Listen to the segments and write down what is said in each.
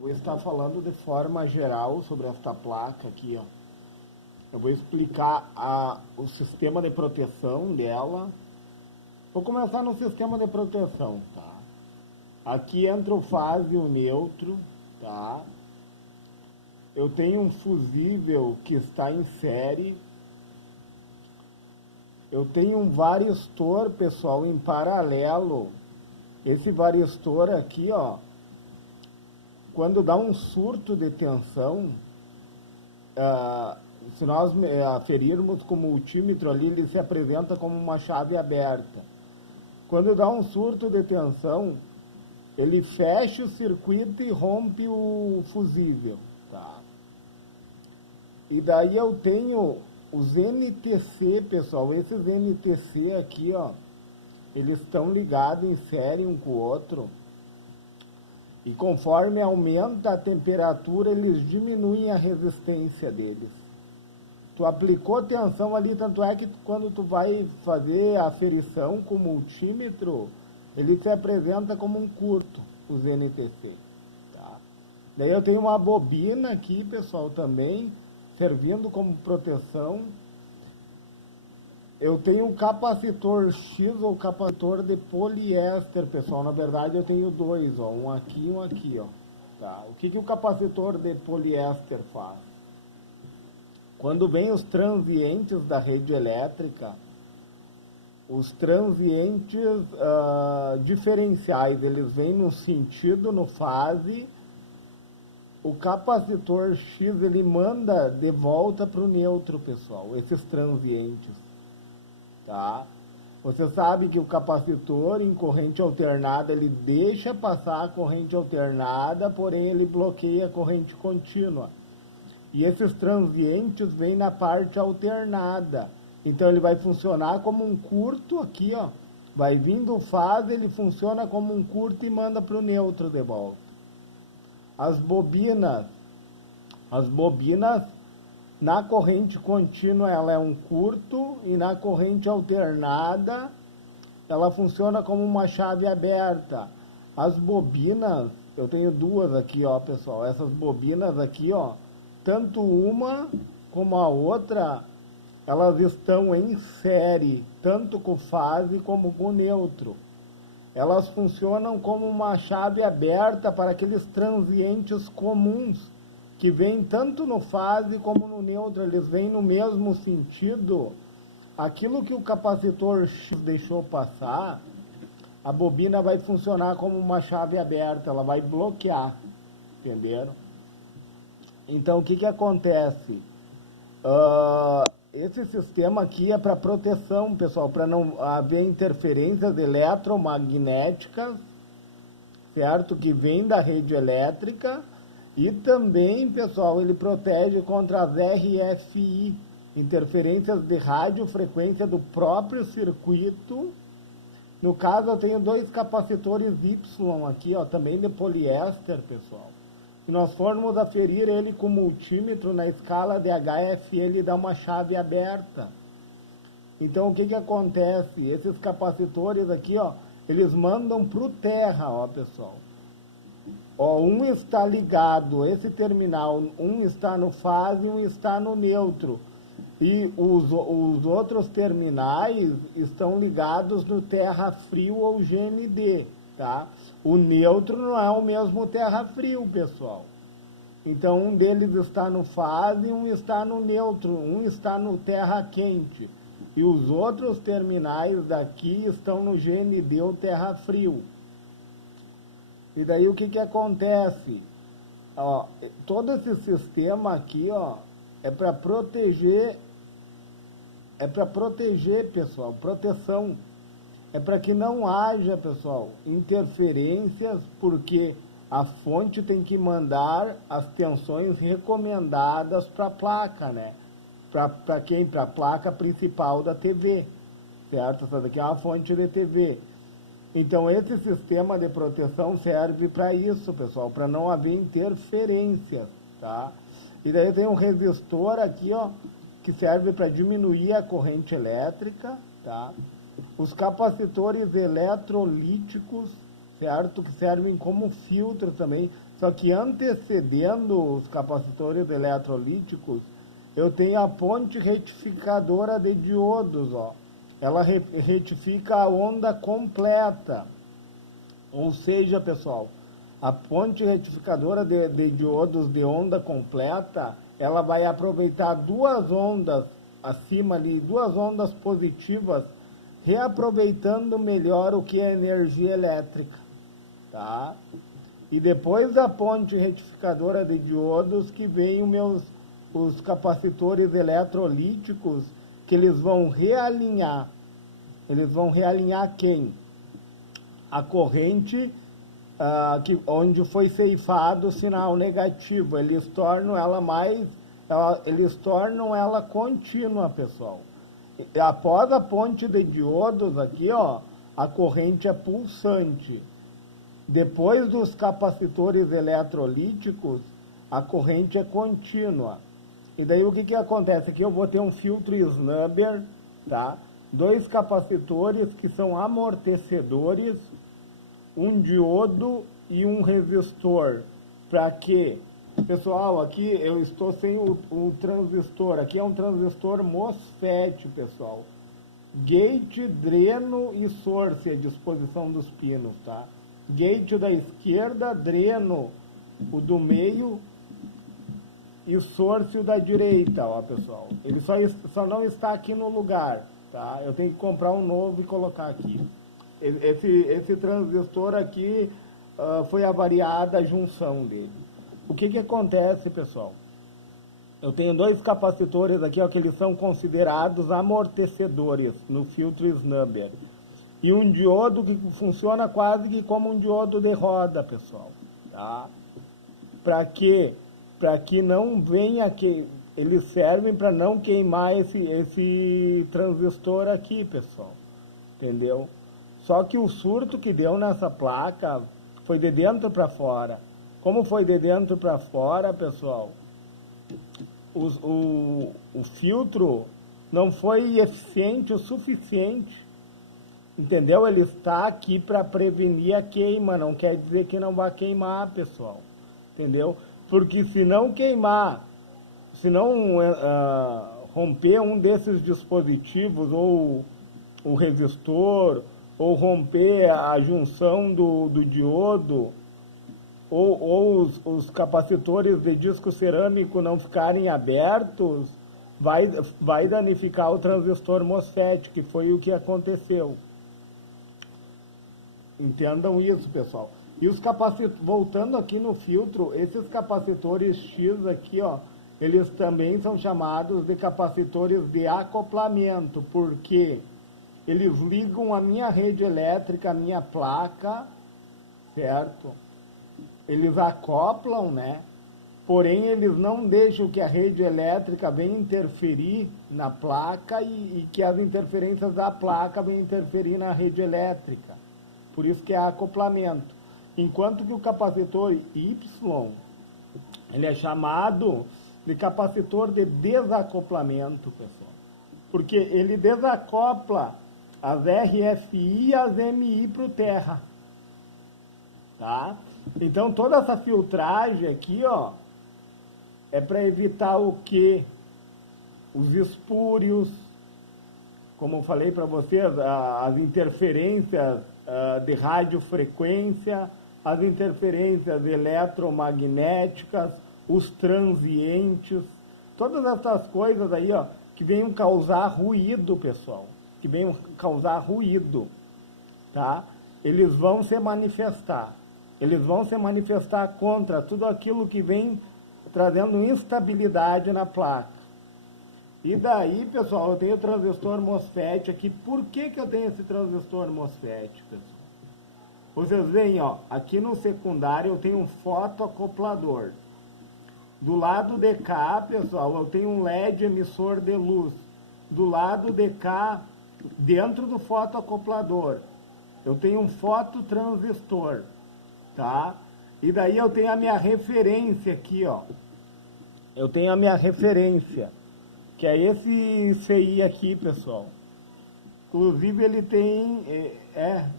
Vou estar falando de forma geral sobre esta placa aqui, ó. Eu vou explicar o sistema de proteção dela. Vou começar no sistema de proteção, tá? Aqui entra o fase e o neutro, tá? Eu tenho um fusível que está em série. Eu tenho um varistor, pessoal, em paralelo. Esse varistor aqui, ó, quando dá um surto de tensão, se nós aferirmos com o multímetro ali, ele se apresenta como uma chave aberta. Quando dá um surto de tensão, ele fecha o circuito e rompe o fusível, tá? E daí eu tenho os NTC, pessoal. Esses NTC aqui, ó, eles estão ligados em série um com o outro. E conforme aumenta a temperatura, eles diminuem a resistência deles. Tu aplicou tensão ali, tanto é que quando tu vai fazer a aferição com o multímetro, ele se apresenta como um curto, os NTC. Tá? Daí eu tenho uma bobina aqui, pessoal, também, servindo como proteção. Eu tenho um capacitor X ou capacitor de poliéster, pessoal. Na verdade, eu tenho dois, ó, um aqui e um aqui, ó. Tá? O que o capacitor de poliéster faz? Quando vem os transientes da rede elétrica, os transientes diferenciais, eles vêm no sentido, no fase. O capacitor X, ele manda de volta para o neutro, pessoal, esses transientes. Tá? Você sabe que o capacitor em corrente alternada, ele deixa passar a corrente alternada, porém ele bloqueia a corrente contínua. E esses transientes vêm na parte alternada. Então ele vai funcionar como um curto aqui, ó. Vai vindo fase, ele funciona como um curto e manda para o neutro de volta. As bobinas, na corrente contínua ela é um curto e na corrente alternada ela funciona como uma chave aberta. As bobinas, eu tenho duas aqui, ó, pessoal. Essas bobinas aqui, ó, tanto uma como a outra, elas estão em série, tanto com fase como com neutro. Elas funcionam como uma chave aberta para aqueles transientes comuns que vêm tanto no fase como no neutro, eles vêm no mesmo sentido. Aquilo que o capacitor X deixou passar, a bobina vai funcionar como uma chave aberta, ela vai bloquear, entenderam? Então, o que acontece? Esse sistema aqui é para proteção, pessoal, para não haver interferências eletromagnéticas, certo? Que vem da rede elétrica. E também, pessoal, ele protege contra as RFI, interferências de radiofrequência do próprio circuito. No caso, eu tenho dois capacitores Y aqui, ó, também de poliéster, pessoal. Se nós formos aferir ele com multímetro na escala de HF, ele dá uma chave aberta. Então, o que acontece? Esses capacitores aqui, ó, eles mandam para o terra, ó, pessoal. Ó, um está ligado, esse terminal, um está no fase e um está no neutro. E os outros terminais estão ligados no terra frio ou GND, tá? O neutro não é o mesmo terra frio, pessoal. Então, um deles está no fase e um está no neutro, um está no terra quente. E os outros terminais daqui estão no GND ou terra frio. E daí o que acontece? Ó, todo esse sistema aqui, ó, é para proteger, pessoal, proteção. É para que não haja, pessoal, interferências, porque a fonte tem que mandar as tensões recomendadas para a placa, né? Para quem? Para a placa principal da TV, certo? Essa daqui é uma fonte de TV. Então, esse sistema de proteção serve para isso, pessoal, para não haver interferências, tá? E daí tem um resistor aqui, ó, que serve para diminuir a corrente elétrica, tá? Os capacitores eletrolíticos, certo? Que servem como filtro também. Só que antecedendo os capacitores eletrolíticos, eu tenho a ponte retificadora de diodos, ó. Ela retifica a onda completa. Ou seja, pessoal, a ponte retificadora de diodos de onda completa, ela vai aproveitar duas ondas acima ali, duas ondas positivas, reaproveitando melhor o que é energia elétrica, tá? E depois da ponte retificadora de diodos que vem os capacitores eletrolíticos, que eles vão realinhar. Eles vão realinhar quem? A corrente onde foi ceifado o sinal negativo. Eles tornam ela contínua, pessoal. Após a ponte de diodos aqui, ó, a corrente é pulsante. Depois dos capacitores eletrolíticos, a corrente é contínua. E daí o que acontece? Aqui eu vou ter um filtro snubber, tá? 2 capacitores que são amortecedores, um diodo e um resistor. Para quê? Pessoal, aqui eu estou sem o transistor. Aqui é um transistor MOSFET, pessoal. Gate, dreno e source à disposição dos pinos, tá? Gate da esquerda, dreno o do meio e o source o da direita, ó, pessoal. Ele só não está aqui no lugar, tá? Eu tenho que comprar um novo e colocar aqui. Esse transistor aqui foi avariada a junção dele. O que acontece, pessoal? Eu tenho 2 capacitores aqui, ó, que eles são considerados amortecedores no filtro snubber. E um diodo que funciona quase que como um diodo de roda, pessoal. Tá? Para quê? Para que não venha que eles servem para não queimar esse transistor aqui, pessoal. Entendeu? Só que o surto que deu nessa placa foi de dentro para fora. Como foi de dentro para fora, pessoal, o filtro não foi eficiente o suficiente. Entendeu? Ele está aqui para prevenir a queima, não quer dizer que não vai queimar, pessoal. Entendeu? Porque se não queimar, se não romper um desses dispositivos, ou o resistor, ou romper a junção do diodo, ou os capacitores de disco cerâmico não ficarem abertos, vai danificar o transistor MOSFET, que foi o que aconteceu. Entendam isso, pessoal. E os capacitores, voltando aqui no filtro, esses capacitores X aqui, ó, eles também são chamados de capacitores de acoplamento, porque eles ligam a minha rede elétrica, a minha placa, certo? Eles acoplam, né? Porém, eles não deixam que a rede elétrica venha interferir na placa e que as interferências da placa venham interferir na rede elétrica. Por isso que é acoplamento. Enquanto que o capacitor Y, ele é chamado de capacitor de desacoplamento, pessoal. Porque ele desacopla as RFI e as MI para o terra. Tá? Então, toda essa filtragem aqui, ó, é para evitar o quê? Os espúrios, como eu falei para vocês, as interferências de radiofrequência, as interferências eletromagnéticas, os transientes, todas essas coisas aí, ó, que venham causar ruído, pessoal, que venham causar ruído, tá? Eles vão se manifestar contra tudo aquilo que vem trazendo instabilidade na placa. E daí, pessoal, eu tenho o transistor MOSFET aqui. Por que eu tenho esse transistor MOSFET, pessoal? Vocês veem, ó, aqui no secundário eu tenho um fotoacoplador. Do lado de cá, pessoal, eu tenho um LED emissor de luz. Do lado de cá, dentro do fotoacoplador, eu tenho um fototransistor, tá? E daí eu tenho a minha referência aqui, ó. Eu tenho a minha referência, que é esse CI aqui, pessoal. Inclusive ele tem,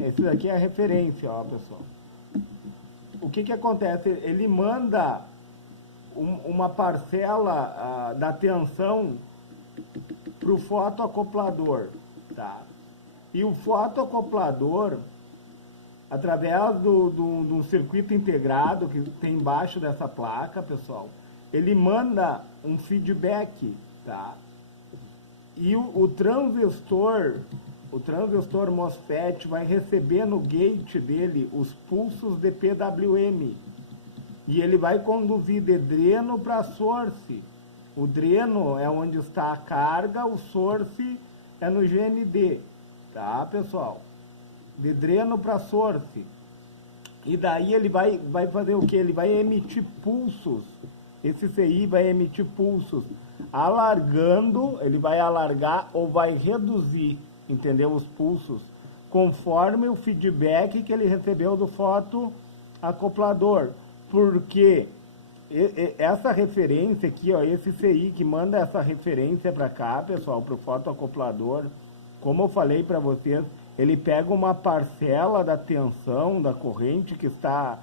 esse daqui é a referência, ó, pessoal. o que que acontece? Ele manda uma parcela da tensão para o fotoacoplador, tá? E o fotoacoplador, através do circuito integrado que tem embaixo dessa placa, pessoal, ele manda um feedback, tá? E o transistor MOSFET vai receber no gate dele os pulsos de PWM. E ele vai conduzir de dreno para source. O dreno é onde está a carga, o source é no GND, tá, pessoal? De dreno para source. E daí ele vai fazer o que? Ele vai emitir pulsos. Esse CI vai emitir pulsos. Alargando, ele vai alargar ou vai reduzir, entendeu? Os pulsos, conforme o feedback que ele recebeu do fotoacoplador. Porque essa referência aqui, ó, esse CI que manda essa referência para cá, pessoal, para o fotoacoplador, como eu falei para vocês, ele pega uma parcela da tensão, da corrente que está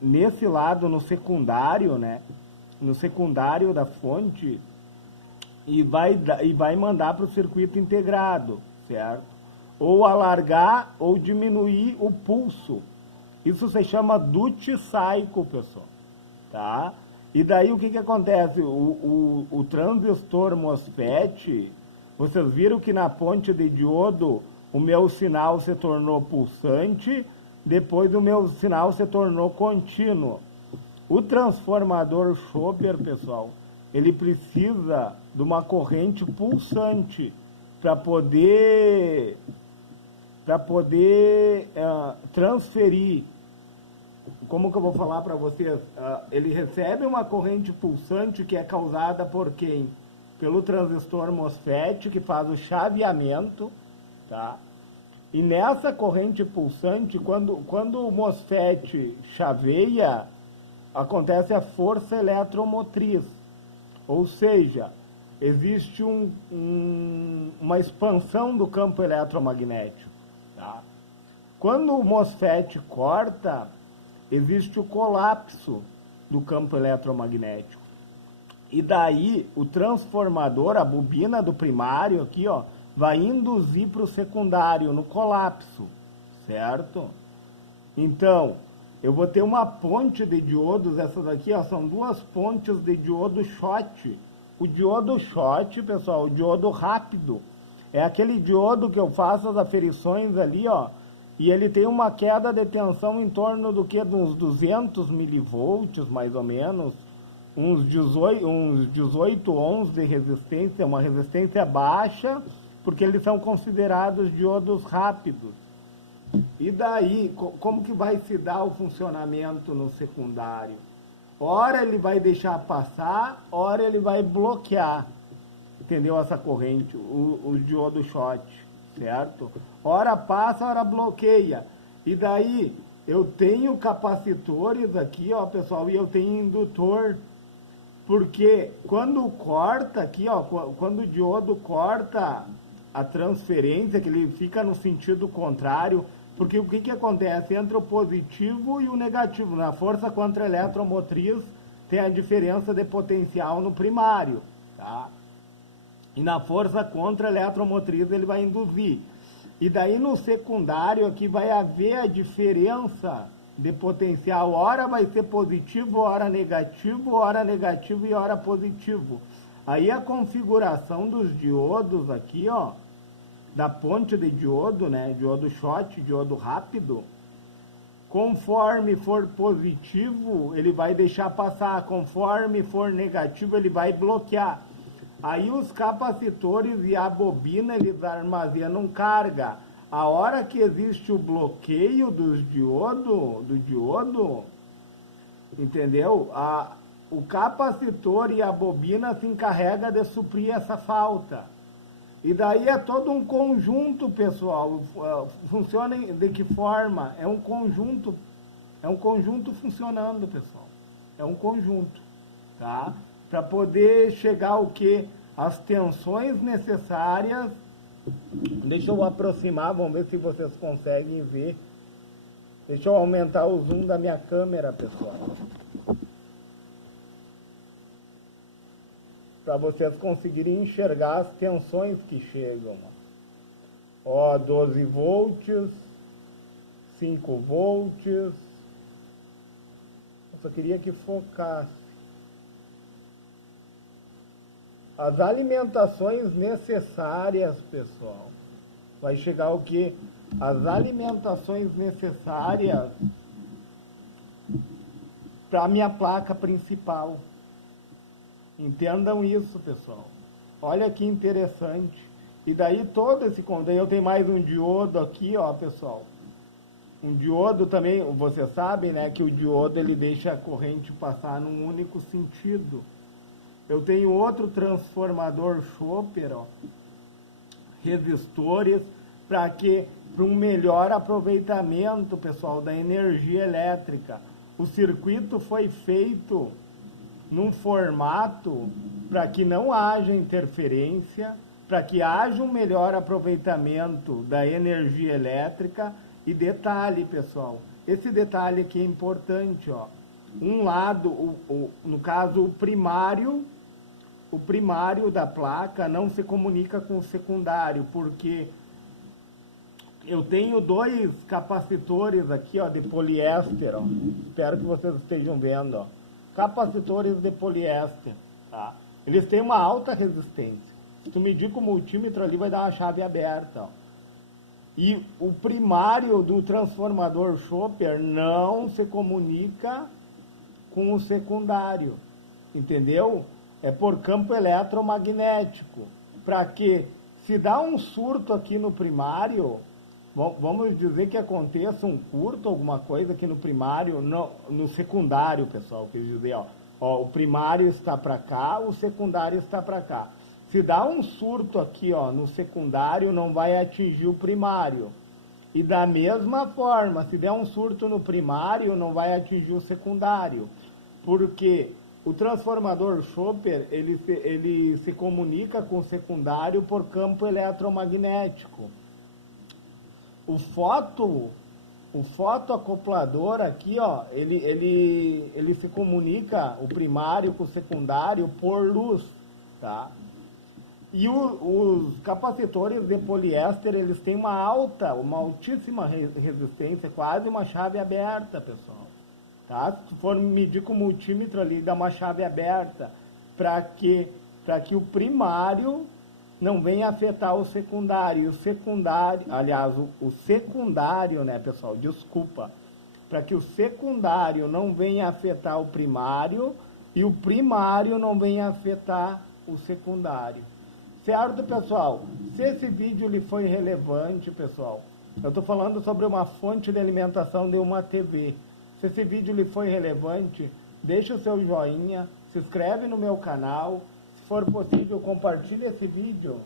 nesse lado, no secundário, né? No secundário da fonte, e vai mandar para o circuito integrado, certo? Ou alargar ou diminuir o pulso. Isso se chama duty cycle, pessoal, tá? E daí o que que acontece? O transistor MOSFET, vocês viram que na ponte de diodo o meu sinal se tornou pulsante, depois o meu sinal se tornou contínuo. O transformador Schober, pessoal, ele precisa de uma corrente pulsante para poder transferir. Como que eu vou falar para vocês? Ele recebe uma corrente pulsante que é causada por quem? Pelo transistor MOSFET, que faz o chaveamento, tá? E nessa corrente pulsante, quando o MOSFET chaveia, acontece a força eletromotriz. Ou seja, existe uma expansão do campo eletromagnético, tá? Quando o MOSFET corta, existe o colapso do campo eletromagnético. E daí o transformador, a bobina do primário aqui, ó, vai induzir para o secundário no colapso, certo? Então, eu vou ter uma ponte de diodos, essas aqui, ó, são duas pontes de diodo shot. O diodo shot, pessoal, o diodo rápido, é aquele diodo que eu faço as aferições ali, ó, e ele tem uma queda de tensão em torno do que? De uns 200 milivolts, mais ou menos, uns 18 ohms de resistência, uma resistência baixa, porque eles são considerados diodos rápidos. E daí, como que vai se dar o funcionamento no secundário? Ora ele vai deixar passar, ora ele vai bloquear, entendeu? Essa corrente, o diodo shot, certo? Ora passa, ora bloqueia. E daí, eu tenho capacitores aqui, ó, pessoal, e eu tenho indutor. Porque quando corta aqui, ó, quando o diodo corta a transferência, que ele fica no sentido contrário, porque o que que acontece? Entre o positivo e o negativo, na força contra a eletromotriz, tem a diferença de potencial no primário, tá? E na força contra a eletromotriz ele vai induzir. E daí no secundário aqui vai haver a diferença de potencial. Ora vai ser positivo, ora negativo e ora positivo. Aí a configuração dos diodos aqui, ó, da ponte de diodo, né, diodo shot, diodo rápido, conforme for positivo, ele vai deixar passar, conforme for negativo, ele vai bloquear. Aí os capacitores e a bobina, eles armazenam carga. A hora que existe o bloqueio do diodo, entendeu? O capacitor e a bobina se encarrega de suprir essa falta. E daí é todo um conjunto, pessoal. Funciona de que forma? É um conjunto funcionando, pessoal. É um conjunto, tá? Para poder chegar ao que? As tensões necessárias. Deixa eu aproximar, vamos ver se vocês conseguem ver Deixa eu aumentar o zoom da minha câmera, pessoal. Para vocês conseguirem enxergar as tensões que chegam. Ó, 12 volts, 5 volts. Eu só queria que focasse. As alimentações necessárias, pessoal. Vai chegar o quê? As alimentações necessárias para a minha placa principal. Entendam isso, pessoal. Olha que interessante. E daí todo esse... Daí eu tenho mais um diodo aqui, ó, pessoal. Um diodo também, vocês sabem, né, que o diodo ele deixa a corrente passar num único sentido. Eu tenho outro transformador Chopper, ó, resistores, para um melhor aproveitamento, pessoal, da energia elétrica. O circuito foi feito num formato para que não haja interferência, para que haja um melhor aproveitamento da energia elétrica. E detalhe, pessoal, esse detalhe aqui é importante, ó. Um lado, no caso, o primário da placa não se comunica com o secundário, porque eu tenho dois capacitores aqui, ó, de poliéster, ó. Espero que vocês estejam vendo, ó. Capacitores de poliéster, tá? Eles têm uma alta resistência. Se tu medir com o multímetro ali, vai dar uma chave aberta, ó. E o primário do transformador Chopper não se comunica com o secundário, entendeu? É por campo eletromagnético. Para que, se dá um surto aqui no primário, vamos dizer que aconteça um curto, alguma coisa aqui no primário, no secundário, pessoal, quer dizer, ó, o primário está para cá, o secundário está para cá. Se dá um surto aqui, ó, no secundário, não vai atingir o primário. E da mesma forma, se der um surto no primário, não vai atingir o secundário. Porque o transformador Chopper, ele se comunica com o secundário por campo eletromagnético. O fotoacoplador aqui, ó, ele se comunica, o primário com o secundário, por luz, tá? E os capacitores de poliéster, eles têm uma altíssima resistência, quase uma chave aberta, pessoal. Tá? Se for medir com o multímetro ali, dá uma chave aberta, para que o primário não venha afetar o secundário. E o secundário, aliás, o secundário, né, pessoal, desculpa, para que o secundário não venha afetar o primário e o primário não venha afetar o secundário. Certo, pessoal? Se esse vídeo lhe foi relevante, pessoal, eu estou falando sobre uma fonte de alimentação de uma TV. Se esse vídeo lhe foi relevante, deixe o seu joinha, se inscreve no meu canal. Se for possível, compartilhe esse vídeo